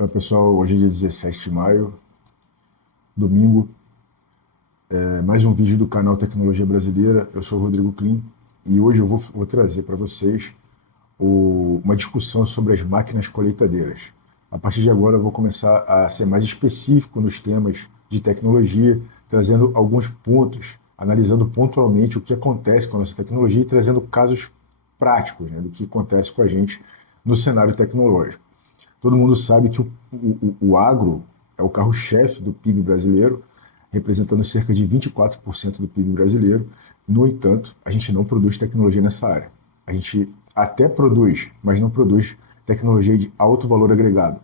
Olá pessoal, hoje é dia 17 de maio, domingo, mais um vídeo do canal Tecnologia Brasileira. Eu sou o Rodrigo Klim e hoje eu vou trazer para vocês uma discussão sobre as máquinas colheitadeiras. A partir de agora eu vou começar a ser mais específico nos temas de tecnologia, trazendo alguns pontos, analisando pontualmente o que acontece com a nossa tecnologia e trazendo casos práticos, né, do que acontece com a gente no cenário tecnológico. Todo mundo sabe que o agro é o carro-chefe do PIB brasileiro, representando cerca de 24% do PIB brasileiro. No entanto, a gente não produz tecnologia nessa área. A gente até produz, mas não produz tecnologia de alto valor agregado.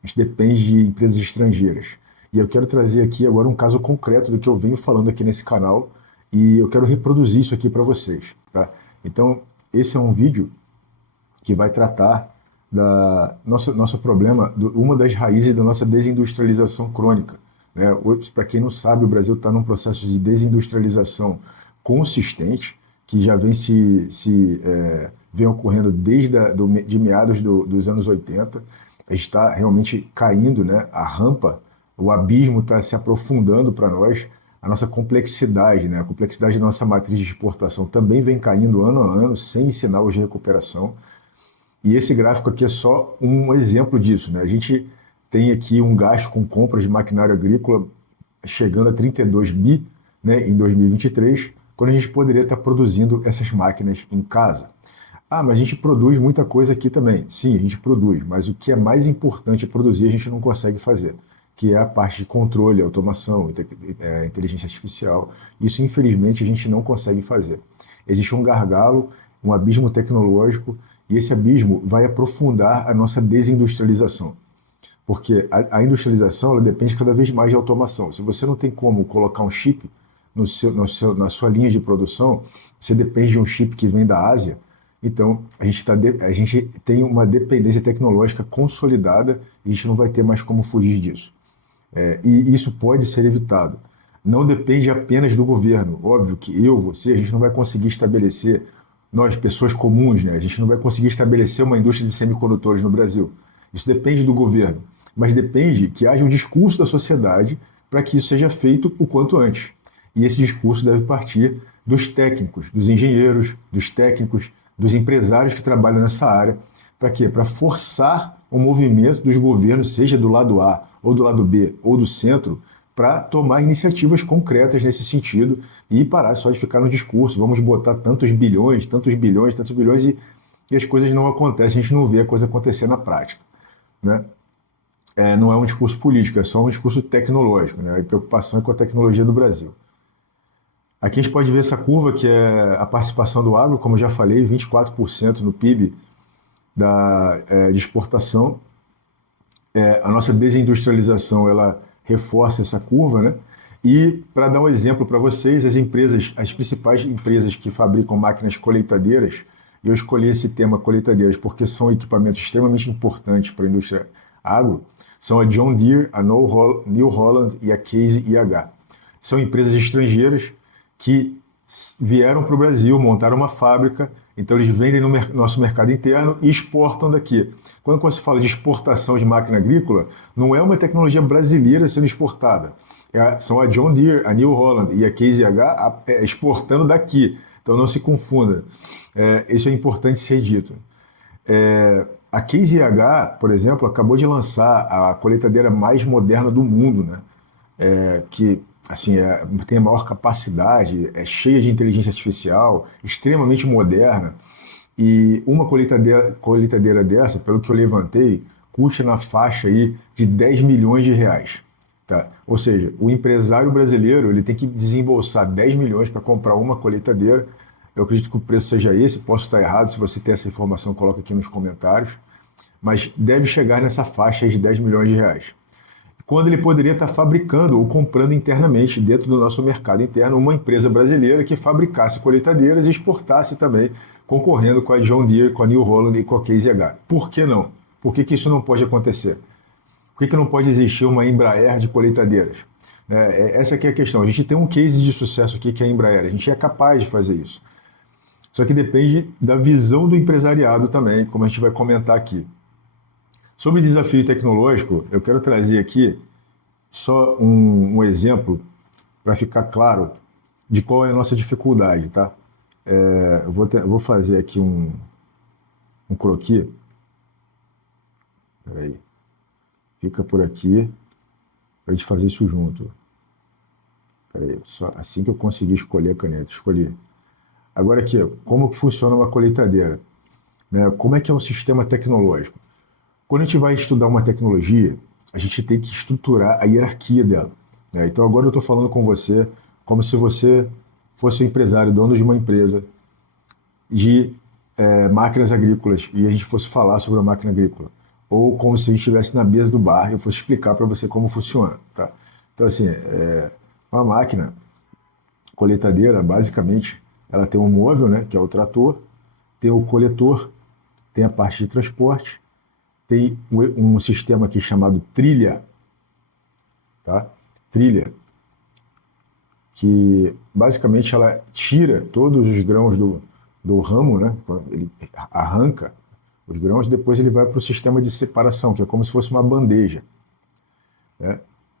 A gente depende de empresas estrangeiras. E eu quero trazer aqui agora um caso concreto do que eu venho falando aqui nesse canal e eu quero reproduzir isso aqui para vocês. Tá? Então, esse é um vídeo que vai tratar da nosso problema, uma das raízes da nossa desindustrialização crônica. Né? Para quem não sabe, o Brasil está num processo de desindustrialização consistente, que já vem ocorrendo de meados dos anos 80. A gente está realmente caindo, né? A rampa, o abismo está se aprofundando para nós. A nossa complexidade, né? A complexidade da nossa matriz de exportação também vem caindo ano a ano, sem sinal de recuperação. E esse gráfico aqui é só um exemplo disso, né? A gente tem aqui um gasto com compras de maquinário agrícola chegando a 32 bi, né, em 2023, quando a gente poderia estar produzindo essas máquinas em casa. Ah, mas a gente produz muita coisa aqui também. Sim, a gente produz, mas o que é mais importante produzir a gente não consegue fazer, que é a parte de controle, automação, inteligência artificial. Isso, infelizmente, a gente não consegue fazer. Existe um gargalo, um abismo tecnológico, e esse abismo vai aprofundar a nossa desindustrialização. Porque a industrialização ela depende cada vez mais de automação. Se você não tem como colocar um chip na sua linha de produção, você depende de um chip que vem da Ásia, então a gente tem uma dependência tecnológica consolidada e a gente não vai ter mais como fugir disso. E isso pode ser evitado. Não depende apenas do governo. Óbvio que você, a gente não vai conseguir estabelecer, nós, pessoas comuns, né, a gente não vai conseguir estabelecer uma indústria de semicondutores no Brasil. Isso depende do governo, mas depende que haja um discurso da sociedade para que isso seja feito o quanto antes. E esse discurso deve partir dos técnicos, dos engenheiros, dos técnicos, dos empresários que trabalham nessa área. Para quê? Para forçar o movimento dos governos, seja do lado A, ou do lado B, ou do centro, para tomar iniciativas concretas nesse sentido e parar só de ficar no discurso. Vamos botar tantos bilhões, e as coisas não acontecem, a gente não vê a coisa acontecer na prática. Né? Não é um discurso político, é só um discurso tecnológico, né? A preocupação é com a tecnologia do Brasil. Aqui a gente pode ver essa curva que é a participação do agro, como eu já falei, 24% no PIB de exportação. A nossa desindustrialização ela reforça essa curva, né? E para dar um exemplo para vocês, as principais empresas que fabricam máquinas colheitadeiras, eu escolhi esse tema colheitadeiras porque são equipamentos extremamente importantes para a indústria agro, são a John Deere, a New Holland e a Case IH. São empresas estrangeiras que vieram para o Brasil, montaram uma fábrica, então eles vendem no nosso mercado interno e exportam daqui. Quando você fala de exportação de máquina agrícola, não é uma tecnologia brasileira sendo exportada. São a John Deere, a New Holland e a Case IH exportando daqui. Então não se confunda. Isso é importante ser dito. A Case IH, por exemplo, acabou de lançar a colheitadeira mais moderna do mundo, né? Que assim, tem a maior capacidade, é cheia de inteligência artificial, extremamente moderna. E uma colheitadeira dessa, pelo que eu levantei, custa na faixa aí de 10 milhões de reais. Tá? Ou seja, o empresário brasileiro ele tem que desembolsar 10 milhões para comprar uma colheitadeira. Eu acredito que o preço seja esse, posso estar errado, se você tem essa informação, coloca aqui nos comentários. Mas deve chegar nessa faixa aí de 10 milhões de reais. Quando ele poderia estar fabricando ou comprando internamente, dentro do nosso mercado interno, uma empresa brasileira que fabricasse colheitadeiras e exportasse também, concorrendo com a John Deere, com a New Holland e com a Case IH. Por que não? Por que isso não pode acontecer? Por que não pode existir uma Embraer de colheitadeiras? Essa aqui é a questão. A gente tem um case de sucesso aqui que é a Embraer. A gente é capaz de fazer isso. Só que depende da visão do empresariado também, como a gente vai comentar aqui. Sobre desafio tecnológico, eu quero trazer aqui só um exemplo para ficar claro de qual é a nossa dificuldade, tá? Eu vou fazer aqui um croquis. Peraí. Fica por aqui para a gente fazer isso junto. Peraí, só assim que eu conseguir escolher a caneta. Escolhi. Agora aqui, como que funciona uma colheitadeira? Né? Como é que é um sistema tecnológico? Quando a gente vai estudar uma tecnologia, a gente tem que estruturar a hierarquia dela. Né? Então agora eu estou falando com você como se você fosse um empresário, dono de uma empresa de máquinas agrícolas e a gente fosse falar sobre a máquina agrícola. Ou como se a gente estivesse na mesa do bar e eu fosse explicar para você como funciona. Tá? Então assim, uma máquina colheitadeira, basicamente, ela tem um móvel, né, que é o trator, tem o coletor, tem a parte de transporte, tem um sistema aqui chamado trilha, tá? Trilha, que basicamente ela tira todos os grãos do ramo, né? Ele arranca os grãos, depois ele vai para o sistema de separação, que é como se fosse uma bandeja, né?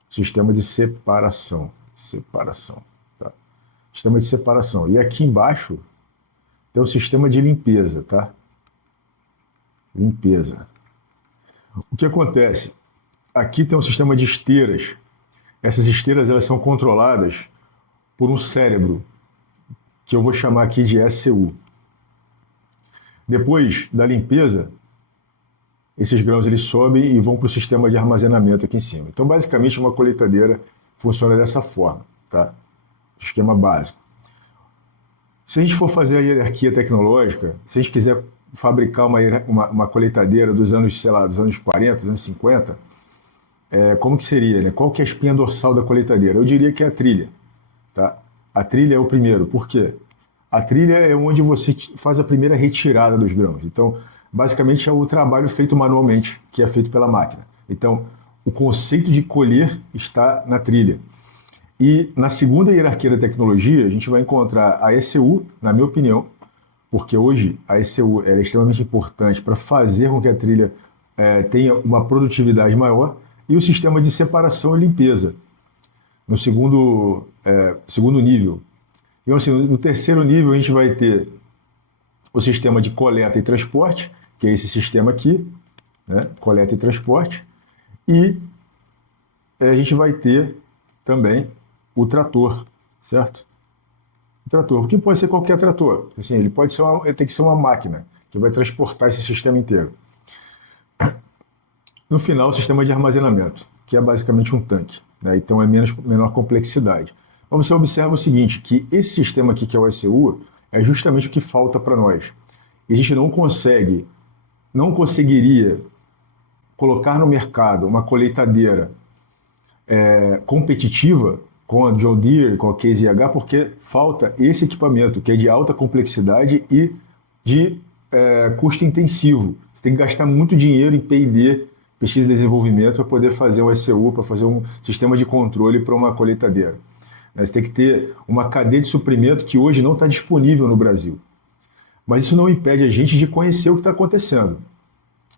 Sistema de separação, tá? Sistema de separação. E aqui embaixo tem o sistema de limpeza, tá? Limpeza. O que acontece? Aqui tem um sistema de esteiras. Essas esteiras elas são controladas por um cérebro, que eu vou chamar aqui de ECU. Depois da limpeza, esses grãos eles sobem e vão para o sistema de armazenamento aqui em cima. Então, basicamente, uma colheitadeira funciona dessa forma, tá? Esquema básico. Se a gente for fazer a hierarquia tecnológica, se a gente quiser fabricar uma colheitadeira dos anos, sei lá, dos anos 40, dos anos 50, como que seria, né? Qual que é a espinha dorsal da colheitadeira? Eu diria que é a trilha, tá? A trilha é o primeiro. Por quê? A trilha é onde você faz a primeira retirada dos grãos. Então, basicamente, é o trabalho feito manualmente, que é feito pela máquina. Então, o conceito de colher está na trilha. E na segunda hierarquia da tecnologia, a gente vai encontrar a ECU, na minha opinião, porque hoje a ECU é extremamente importante para fazer com que a trilha tenha uma produtividade maior, e o sistema de separação e limpeza, no segundo nível. Então, assim, no terceiro nível, a gente vai ter o sistema de coleta e transporte, que é esse sistema aqui, né? Coleta e transporte, e a gente vai ter também o trator, certo? O trator, que pode ser qualquer trator. Assim, ele tem que ser uma máquina que vai transportar esse sistema inteiro. No final, o sistema de armazenamento, que é basicamente um tanque, né? Então é menor complexidade. Mas você observa o seguinte, que esse sistema aqui, que é o ECU, é justamente o que falta para nós. E a gente não conseguiria colocar no mercado uma colheitadeira competitiva com a John Deere, com a Case IH, porque falta esse equipamento, que é de alta complexidade e de custo intensivo. Você tem que gastar muito dinheiro em P&D, pesquisa e desenvolvimento, para poder fazer um ECU, para fazer um sistema de controle para uma colheitadeira. Você tem que ter uma cadeia de suprimento que hoje não está disponível no Brasil. Mas isso não impede a gente de conhecer o que está acontecendo.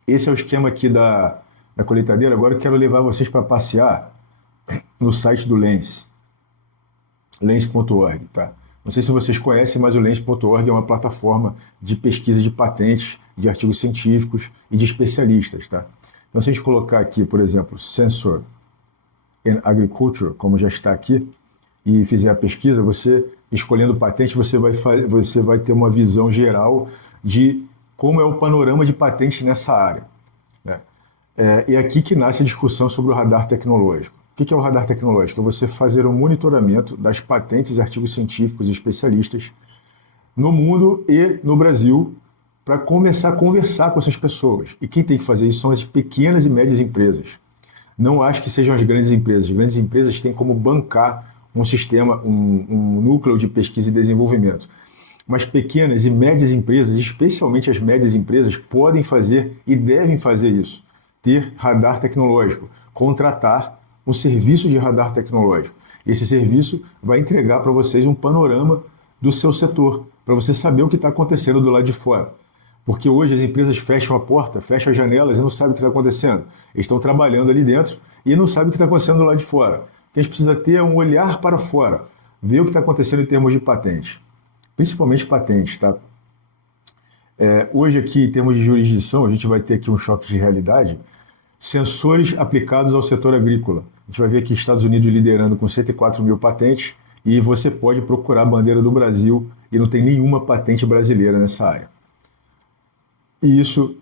Esse é o esquema aqui da colheitadeira. Agora eu quero levar vocês para passear no site do Lens, lens.org, tá? Não sei se vocês conhecem, mas o lens.org é uma plataforma de pesquisa de patentes, de artigos científicos e de especialistas, tá? Então, se a gente colocar aqui, por exemplo, Sensor in Agriculture, como já está aqui, e fizer a pesquisa, você, escolhendo patente, você vai ter uma visão geral de como é o panorama de patentes nessa área, né? É aqui que nasce a discussão sobre o radar tecnológico. O que é o radar tecnológico? É você fazer um monitoramento das patentes, artigos científicos e especialistas no mundo e no Brasil para começar a conversar com essas pessoas. E quem tem que fazer isso são as pequenas e médias empresas. Não acho que sejam as grandes empresas. As grandes empresas têm como bancar um sistema, um núcleo de pesquisa e desenvolvimento. Mas pequenas e médias empresas, especialmente as médias empresas, podem fazer e devem fazer isso. Ter radar tecnológico, contratar um serviço de radar tecnológico. Esse serviço vai entregar para vocês um panorama do seu setor, para você saber o que está acontecendo do lado de fora. Porque hoje as empresas fecham a porta, fecham as janelas e não sabem o que está acontecendo. Eles estão trabalhando ali dentro e não sabem o que está acontecendo do lado de fora. O que a gente precisa ter é um olhar para fora, ver o que está acontecendo em termos de patentes, principalmente patentes, tá? Hoje aqui, em termos de jurisdição, a gente vai ter aqui um choque de realidade. Sensores aplicados ao setor agrícola. A gente vai ver aqui Estados Unidos liderando com 104 mil patentes e você pode procurar a bandeira do Brasil e não tem nenhuma patente brasileira nessa área. E isso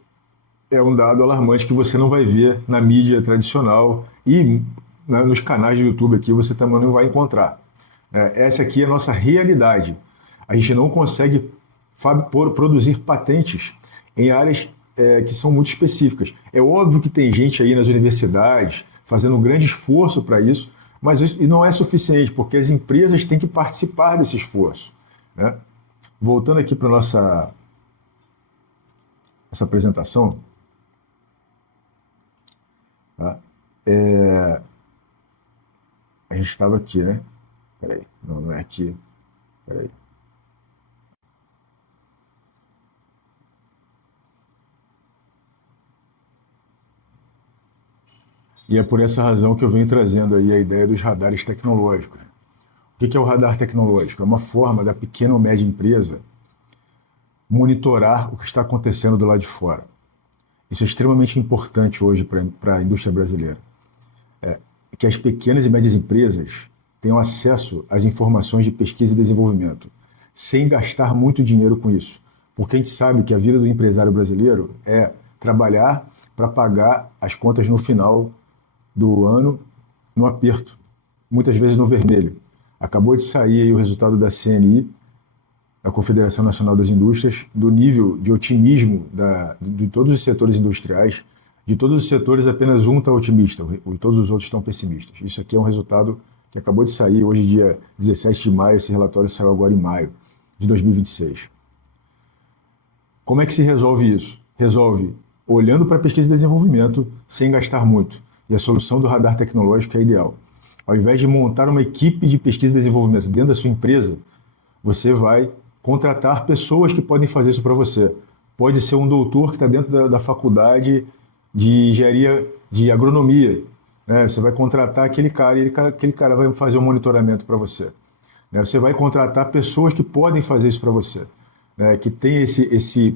é um dado alarmante que você não vai ver na mídia tradicional e nos canais de YouTube aqui você também não vai encontrar. Essa aqui é a nossa realidade. A gente não consegue produzir patentes em áreas que são muito específicas. É óbvio que tem gente aí nas universidades fazendo um grande esforço para isso, mas isso não é suficiente, porque as empresas têm que participar desse esforço, né? Voltando aqui para essa apresentação, tá? A gente estava aqui, né? Peraí, não é aqui. Peraí. E é por essa razão que eu venho trazendo aí a ideia dos radares tecnológicos. O que é o radar tecnológico? É uma forma da pequena ou média empresa monitorar o que está acontecendo do lado de fora. Isso é extremamente importante hoje para a indústria brasileira. Que as pequenas e médias empresas tenham acesso às informações de pesquisa e desenvolvimento, sem gastar muito dinheiro com isso. Porque a gente sabe que a vida do empresário brasileiro é trabalhar para pagar as contas no final do ano no aperto, muitas vezes no vermelho. Acabou de sair aí o resultado da CNI, da Confederação Nacional das Indústrias, do nível de otimismo de todos os setores industriais. De todos os setores, apenas um está otimista, todos os outros estão pessimistas. Isso aqui é um resultado que acabou de sair, hoje, dia 17 de maio, esse relatório saiu agora em maio de 2026. Como é que se resolve isso? Resolve olhando para a pesquisa e desenvolvimento sem gastar muito. E a solução do radar tecnológico é ideal. Ao invés de montar uma equipe de pesquisa e desenvolvimento dentro da sua empresa, você vai contratar pessoas que podem fazer isso para você. Pode ser um doutor que está dentro da faculdade de engenharia de agronomia, né? Você vai contratar aquele cara e aquele cara vai fazer um monitoramento para você, né? Você vai contratar pessoas que podem fazer isso para você, né? Que tem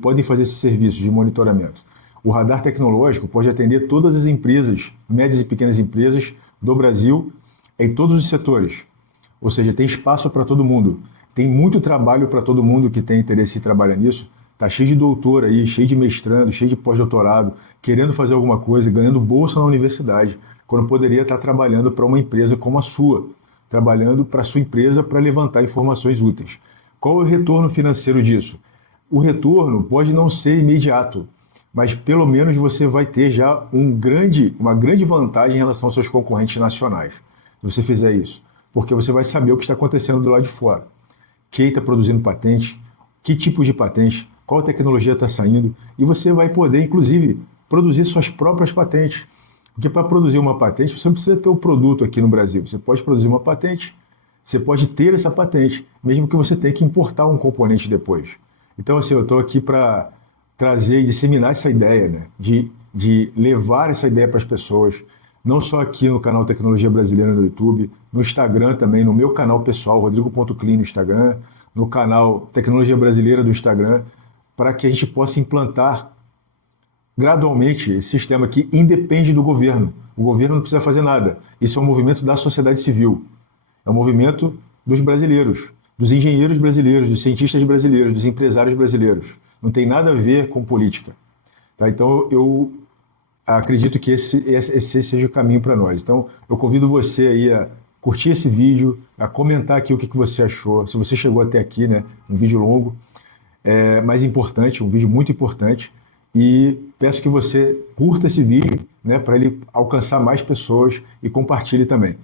podem fazer esse serviço de monitoramento. O radar tecnológico pode atender todas as empresas, médias e pequenas empresas do Brasil, em todos os setores. Ou seja, tem espaço para todo mundo. Tem muito trabalho para todo mundo que tem interesse em trabalhar nisso. Está cheio de doutor aí, cheio de mestrando, cheio de pós-doutorado, querendo fazer alguma coisa, ganhando bolsa na universidade, quando poderia estar trabalhando para uma empresa como a sua, trabalhando para a sua empresa para levantar informações úteis. Qual é o retorno financeiro disso? O retorno pode não ser imediato, mas pelo menos você vai ter já uma grande vantagem em relação aos seus concorrentes nacionais, se você fizer isso, porque você vai saber o que está acontecendo do lado de fora. Quem está produzindo patente, que tipo de patente, qual tecnologia está saindo, e você vai poder, inclusive, produzir suas próprias patentes. Porque para produzir uma patente, você não precisa ter o produto aqui no Brasil. Você pode produzir uma patente, você pode ter essa patente, mesmo que você tenha que importar um componente depois. Então, assim, eu estou aqui para trazer e disseminar essa ideia, né? De levar essa ideia para as pessoas, não só aqui no canal Tecnologia Brasileira no YouTube, no Instagram também, no meu canal pessoal, rodrigo.clean no Instagram, no canal Tecnologia Brasileira do Instagram, para que a gente possa implantar gradualmente esse sistema que independe do governo. O governo não precisa fazer nada. Isso é um movimento da sociedade civil. É um movimento dos brasileiros, dos engenheiros brasileiros, dos cientistas brasileiros, dos empresários brasileiros. Não tem nada a ver com política. Tá? Então, eu acredito que esse seja o caminho para nós. Então, eu convido você aí a curtir esse vídeo, a comentar aqui o que você achou. Se você chegou até aqui, né, um vídeo longo, mais importante, um vídeo muito importante. E peço que você curta esse vídeo, né, para ele alcançar mais pessoas e compartilhe também.